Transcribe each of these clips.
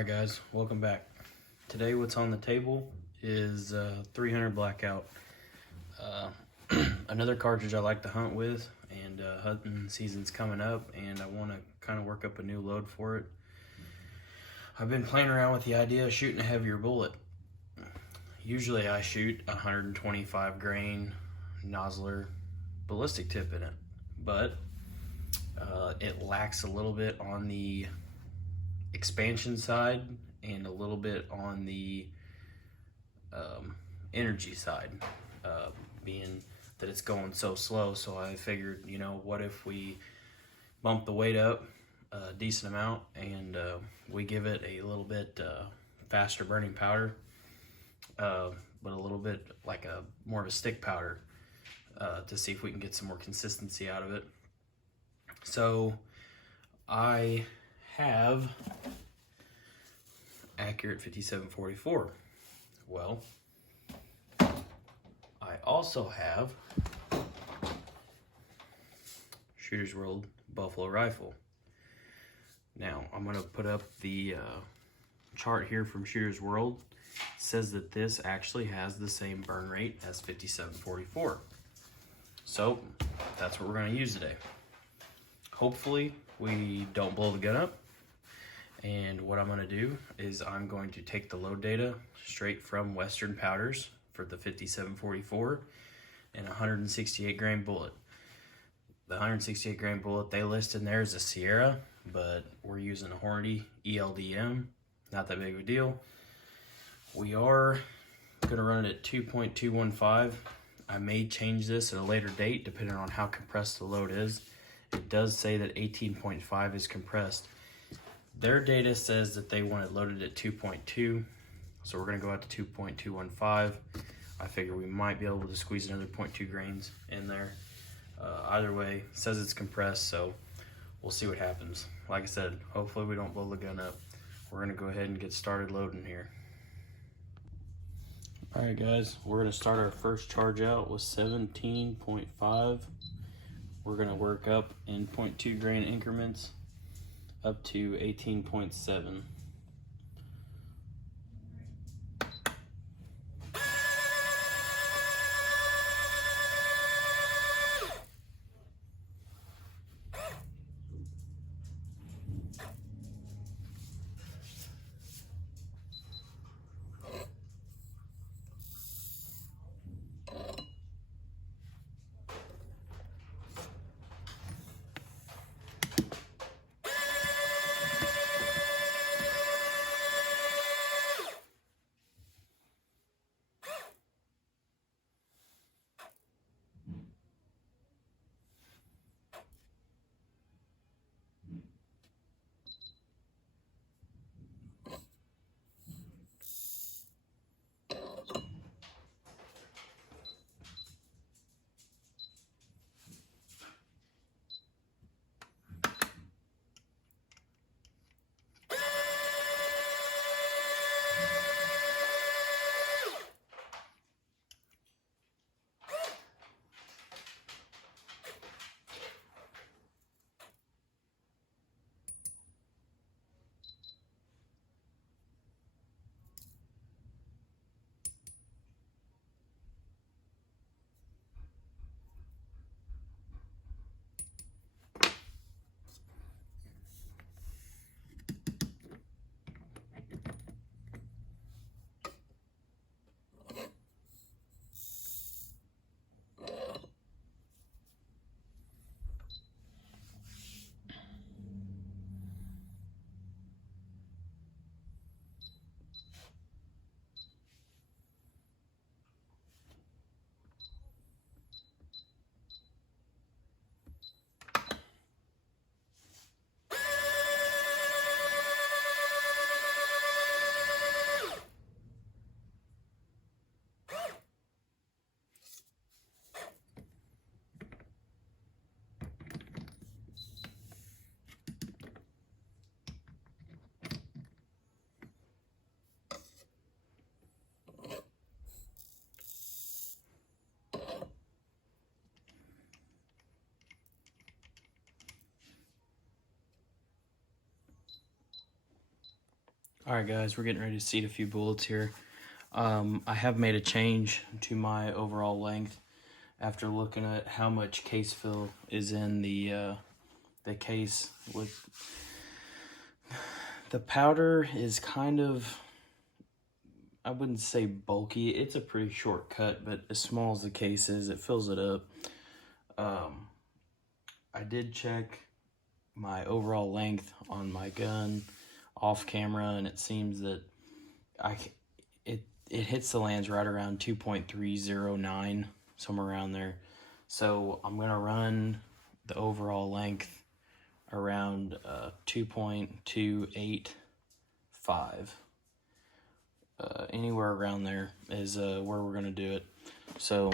Alright guys, welcome back. Today what's on the table is 300 blackout. Another cartridge I like to hunt with, and hunting season's coming up and I want to kind of work up a new load for it. I've been playing around with the idea of shooting a heavier bullet. Usually I shoot 125 grain Nosler ballistic tip in it, but it lacks a little bit on the expansion side and a little bit on the energy side, being that it's going so slow. So I figured, you know, what if we bump the weight up a decent amount and we give it a little bit faster burning powder, but a little bit like a more of a stick powder, to see if we can get some more consistency out of it. So I have accurate 5744. Well, I also have Shooter's World Buffalo rifle. Now I'm going to put up the chart here from Shooter's World. It says that this actually has the same burn rate as 5744. So that's what we're going to use today. Hopefully we don't blow the gun up. And what I'm going to do is I'm going to take the load data straight from Western Powders for the 5744 and 168 grain bullet. The 168 grain bullet they list in there is a Sierra, but we're using a Hornady eldm. Not that big of a deal. We are going to run it at 2.215. I may change this at a later date depending on how compressed the load is. It does say that 18.5 is compressed. Their data says that they want it loaded at 2.2, so we're going to go out to 2.215. I figure we might be able to squeeze another 0.2 grains in there. Either way, it says it's compressed, so we'll see what happens. Like I said, hopefully we don't blow the gun up. We're going to go ahead and get started loading here. Alright guys, we're going to start our first charge out with 17.5. We're going to work up in 0.2 grain increments up to 18.7. Alright guys, we're getting ready to seat a few bullets here. I have made a change to my overall length after looking at how much case fill is in the case. With the powder is kind of, I wouldn't say bulky, it's a pretty short cut, but as small as the case is, it fills it up. I did check my overall length on my gun off camera, and it seems that it hits the lands right around 2.309, somewhere around there. So I'm gonna run the overall length around 2.285. Anywhere around there is where we're gonna do it. So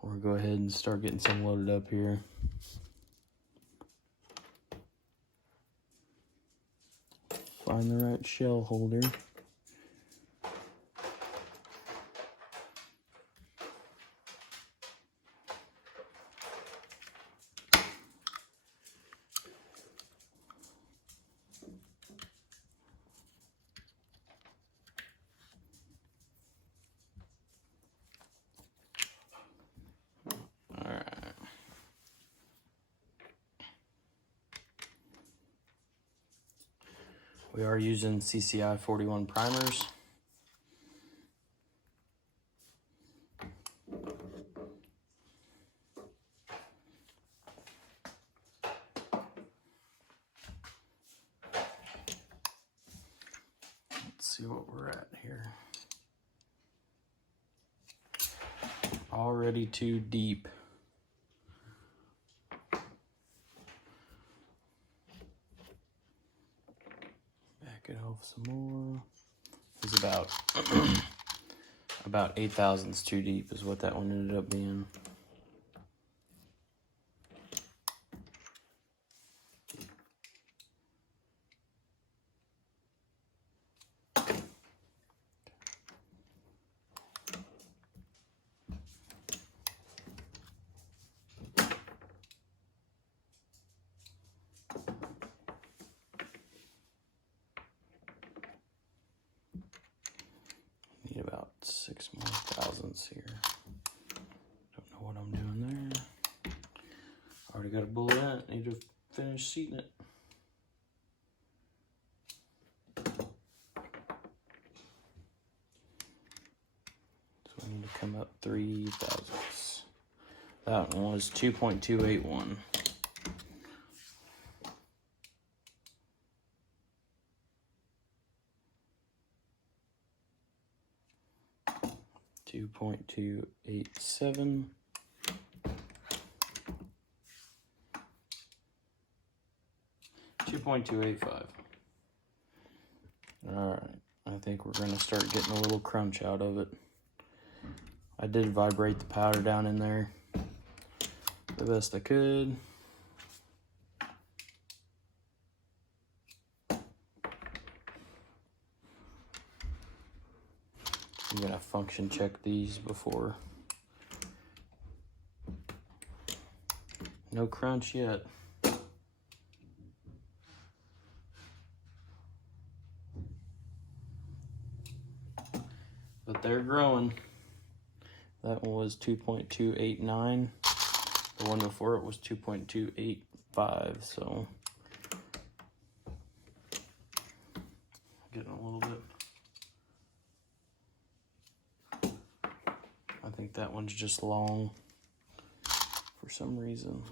we'll go ahead and start getting some loaded up here. Find the right shell holder. Alright. We are using CCI 41 primers. Let's see what we're at here. Already too deep. Back it off some more. It's about about 8 thousandths too deep is what that one ended up being. Need about 6 more thousandths here. Don't know what I'm doing there. Already got a bullet in it. Need to finish seating it. So I need to come up 3 thousandths. That one was 2.281. 2.287. 2.285. Alright, I think we're gonna start getting a little crunch out of it. I did vibrate the powder down in there the best I could. I'm gonna function check these before. No crunch yet. But they're growing. That one was 2.289. The one before it was 2.285, so getting a little bit. I think that one's just long for some reason.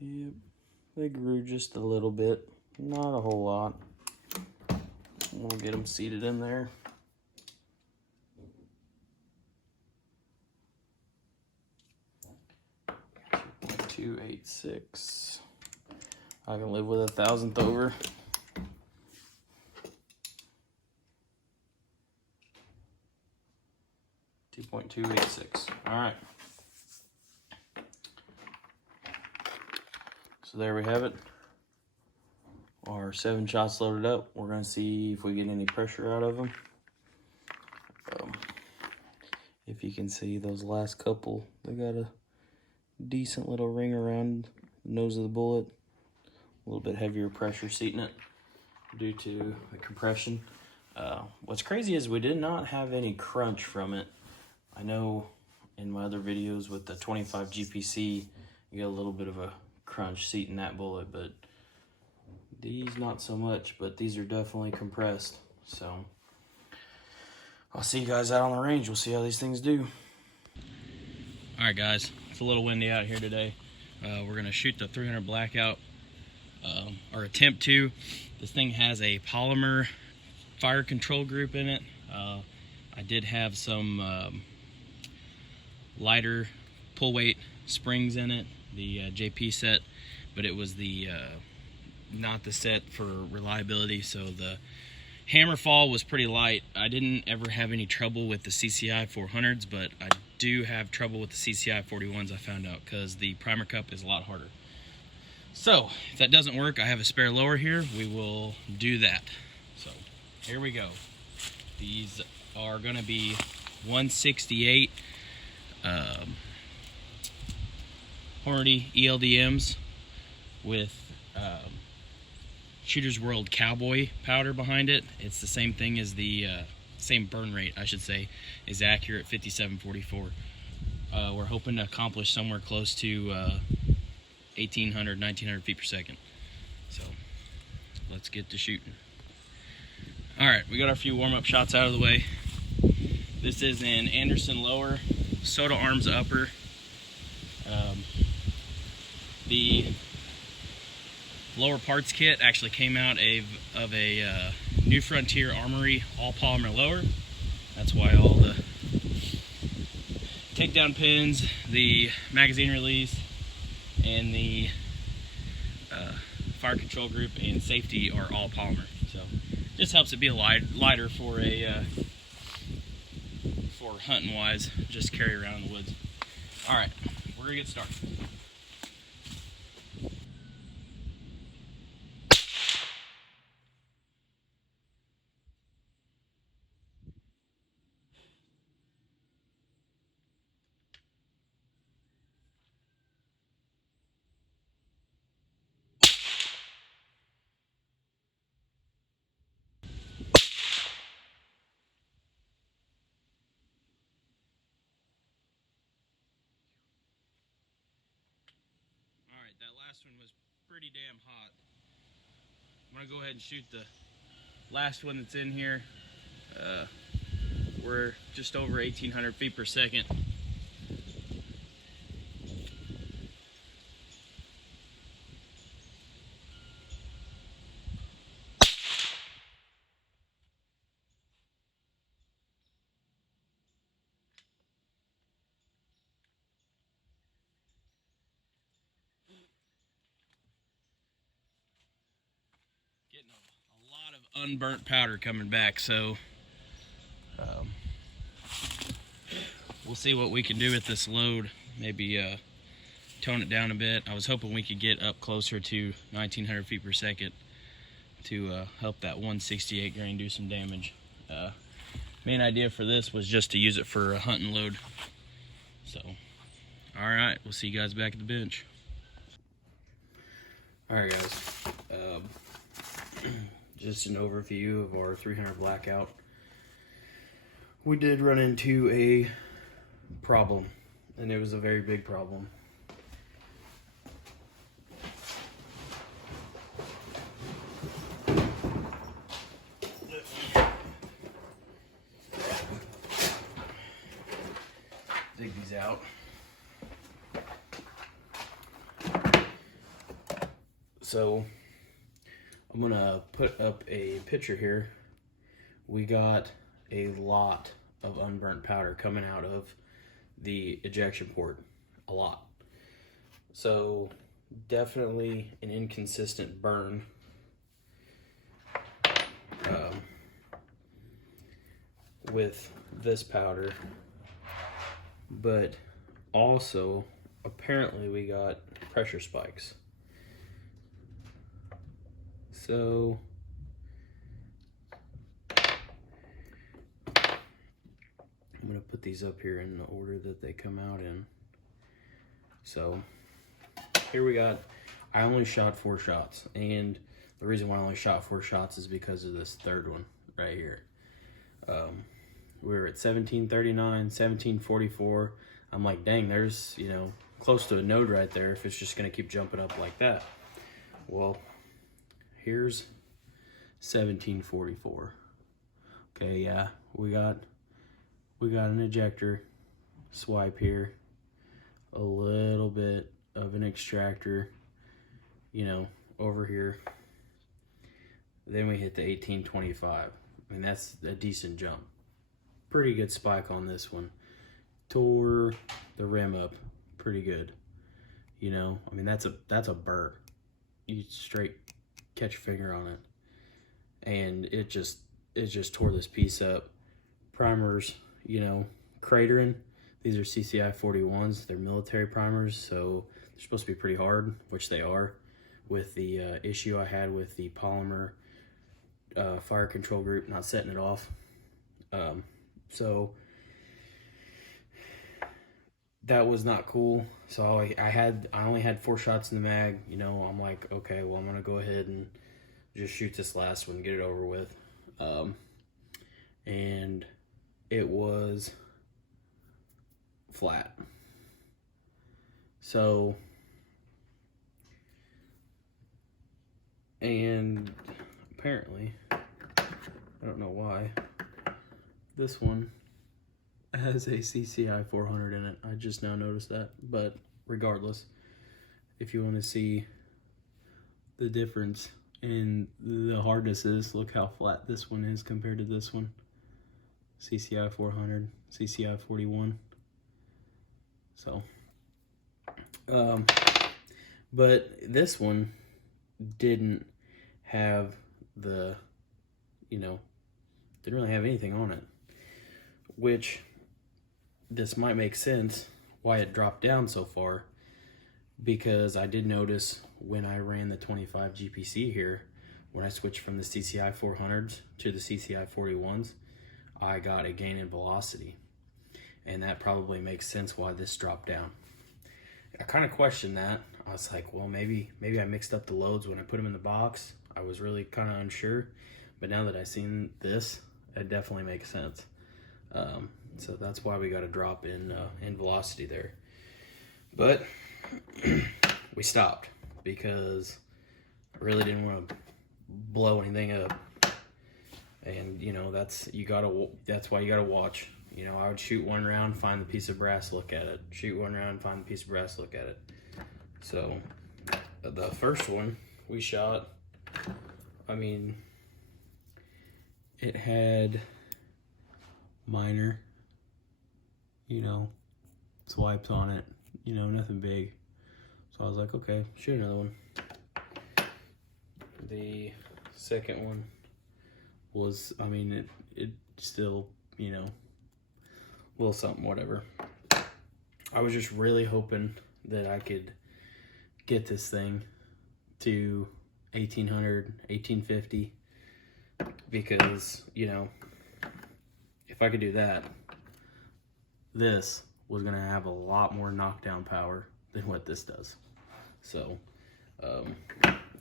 Yep, they grew just a little bit, not a whole lot. We'll get them seated in there. .286. I can live with 1,000th over. .286. All right. So there we have it. our 7 shots loaded up. We're gonna see if we get any pressure out of them. If you can see those last couple, they got a decent little ring around the nose of the bullet. A little bit heavier pressure seating it due to the compression. What's crazy is we did not have any crunch from it. I know in my other videos with the 25 GPC, you get a little bit of a crunch seating that bullet, but these not so much, but these are definitely compressed. So I'll see you guys out on the range. We'll see how these things do. All right, guys, it's a little windy out here today. We're gonna shoot the 300 blackout, or attempt to. This thing has a polymer fire control group in it. I did have some lighter pull weight springs in it, the JP set, but it was the not the set for reliability, so the hammer fall was pretty light. I didn't ever have any trouble with the CCI 400s, but I do have trouble with the CCI 41s, I found out, because the primer cup is a lot harder. So if that doesn't work, I have a spare lower here. We will do that. So here we go. These are going to be 168 Hornady eldms with Shooter's World Cowboy powder behind it. It's the same thing as the same burn rate, I should say, is accurate, 5744. We're hoping to accomplish somewhere close to 1800, 1900 feet per second. So let's get to shooting. All right, we got our few warm-up shots out of the way. This is an Anderson lower, Soda Arms upper. The lower parts kit actually came out of a New Frontier Armory all polymer lower. That's why all the takedown pins, the magazine release, and the fire control group and safety are all polymer. So just helps it be a lighter for a for hunting wise, just carry around in the woods. All right, we're gonna get started. Alright, that last one was pretty damn hot. I'm gonna go ahead and shoot the last one that's in here. We're just over 1800 feet per second. Getting a lot of unburnt powder coming back, so we'll see what we can do with this load. Maybe tone it down a bit. I was hoping we could get up closer to 1900 feet per second to help that 168 grain do some damage. Main idea for this was just to use it for a hunting load. So, all right, we'll see you guys back at the bench. All right, guys. Just an overview of our 300 blackout. We did run into a problem, and it was a very big problem. Dig these out. So I'm gonna put up a picture here. We got a lot of unburnt powder coming out of the ejection port, a lot. So definitely an inconsistent burn. With this powder, but also apparently we got pressure spikes. So I'm gonna put these up here in the order that they come out in. So here we got, I only shot 4 shots, and the reason why I only shot 4 shots is because of this third one right here. We were at 1739, 1744. I'm like, dang, there's, you know, close to a node right there if it's just gonna keep jumping up like that. Well, here's 1744. Okay, yeah, we got an ejector swipe here, a little bit of an extractor, you know, over here. Then we hit the 1825. I mean, that's a decent jump. Pretty good spike on this one. Tore the rim up pretty good. You know, I mean, that's a burr. You straight catch your finger on it. And it just tore this piece up. Primers, you know, cratering. These are CCI 41s. They're military primers, so they're supposed to be pretty hard, which they are. With the issue I had with the polymer fire control group not setting it off. So that was not cool. So I only had 4 shots in the mag. You know, I'm like, okay, well, I'm gonna go ahead and just shoot this last one, get it over with. And it was flat. So, and apparently, I don't know why, this one has a CCI 400 in it. I just now noticed that, but regardless, if you want to see the difference in the hardnesses, look how flat this one is compared to this one. CCI 400, CCI 41. So, but this one didn't have the, you know, didn't really have anything on it, which this might make sense why it dropped down so far, because I did notice when I ran the 25 GPC here, when I switched from the CCI 400s to the CCI 41s, I got a gain in velocity, and that probably makes sense why this dropped down. I kind of questioned that. I was like, well, maybe I mixed up the loads when I put them in the box. I was really kind of unsure, but now that I've seen this, it definitely makes sense. So that's why we got a drop in velocity there. But we stopped because I really didn't want to blow anything up. And you know, that's why you gotta watch. You know, I would shoot one round, find the piece of brass, look at it. Shoot one round, find the piece of brass, look at it. So the first one we shot, I mean, it had minor, you know, swipes on it, you know, nothing big. So I was like, okay, shoot another one. The second one was, I mean, it still, you know, a little something, whatever. I was just really hoping that I could get this thing to 1800, 1850, because, you know, if I could do that, this was going to have a lot more knockdown power than what this does. So,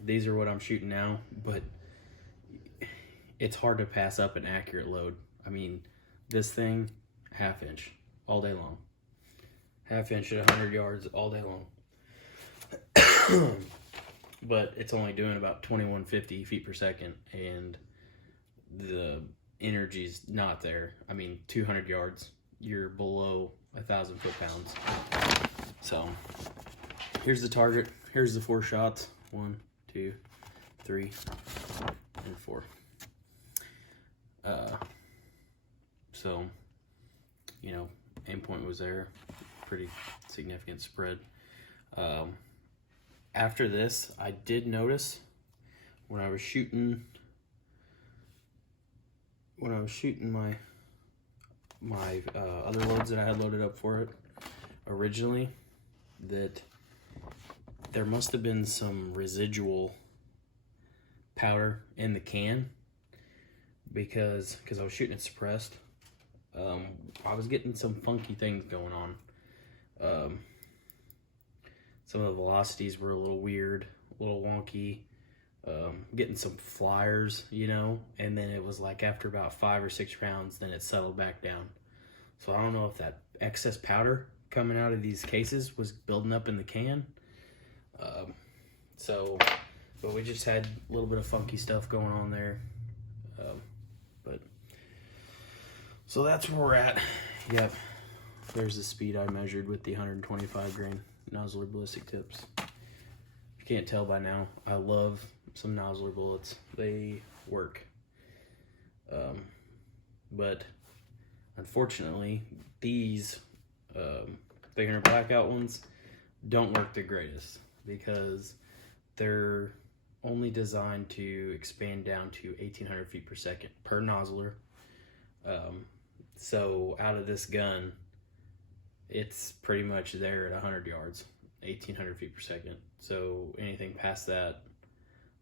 these are what I'm shooting now, but it's hard to pass up an accurate load. I mean, this thing, 1/2 inch all day long. 1/2 inch at 100 yards all day long. But it's only doing about 2150 feet per second, and the energy's not there. I mean, 200 yards, you're below 1,000 foot-pounds. So here's the target. Here's the 4 shots. 1, 2, 3, and 4. So, you know, aim point was there. Pretty significant spread. After this, I did notice when I was shooting my other loads that I had loaded up for it originally, that there must have been some residual powder in the can because I was shooting it suppressed. I was getting some funky things going on. Some of the velocities were a little weird, a little wonky. Getting some flyers, you know, and then it was like after about 5 or 6 rounds, then it settled back down. So I don't know if that excess powder coming out of these cases was building up in the can. But we just had a little bit of funky stuff going on there. So that's where we're at. Yep. There's the speed I measured with the 125 grain nozzler ballistic tips. If you can't tell by now, I love some nozzler bullets. They work. But unfortunately, these 300 blackout ones don't work the greatest because they're only designed to expand down to 1,800 feet per second per nozzler. So out of this gun, it's pretty much there at 100 yards, 1,800 feet per second. So anything past that,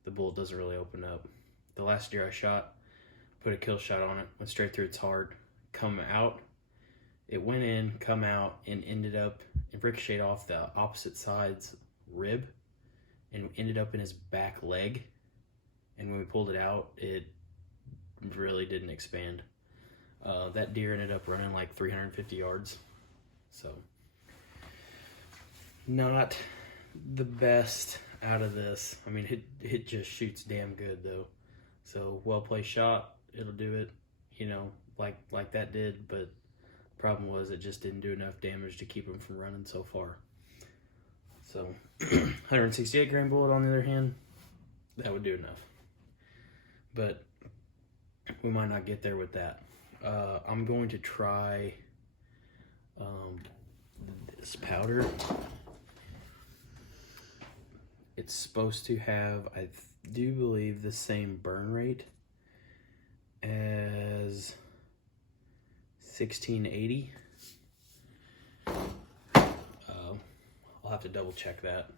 the bullet doesn't really open up. The last deer I shot, put a kill shot on it, went straight through its heart, come out. It went in, come out, and ended up, it ricocheted off the opposite side's rib and ended up in his back leg. And when we pulled it out, it really didn't expand. That deer ended up running like 350 yards. So, not the best out of this. I mean, it just shoots damn good though. So, well placed shot, it'll do it, you know, like that did, but problem was it just didn't do enough damage to keep him from running so far. So, 168 grain bullet on the other hand, that would do enough. But we might not get there with that. I'm going to try this powder. It's supposed to have, I do believe, the same burn rate as 1680. I'll have to double check that.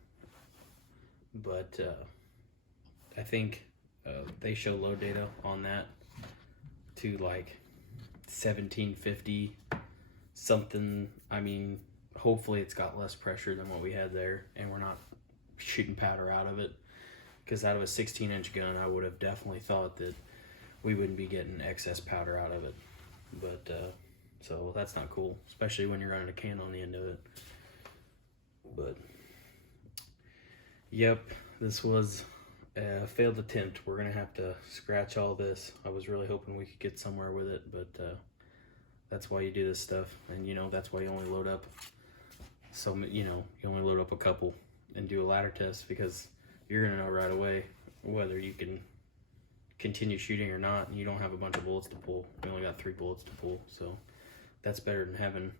But I think they show load data on that to like 1750 something. I mean, hopefully it's got less pressure than what we had there and we're not shooting powder out of it, because out of a 16-inch gun I would have definitely thought that we wouldn't be getting excess powder out of it. But so that's not cool, especially when you're running a can on the end of it. But yep, this was a failed attempt. We're gonna have to scratch all this. I was really hoping we could get somewhere with it, but that's why you do this stuff, and you know that's why you only load up. So you know you only load up a couple and do a ladder test, because you're gonna know right away whether you can continue shooting or not, and you don't have a bunch of bullets to pull. We only got 3 bullets to pull, so that's better than having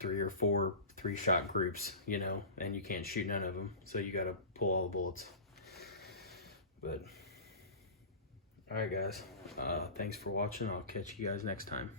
3 or 4 3-shot groups, you know, and you can't shoot none of them, so you gotta pull all the bullets. But all right guys, thanks for watching. I'll catch you guys next time.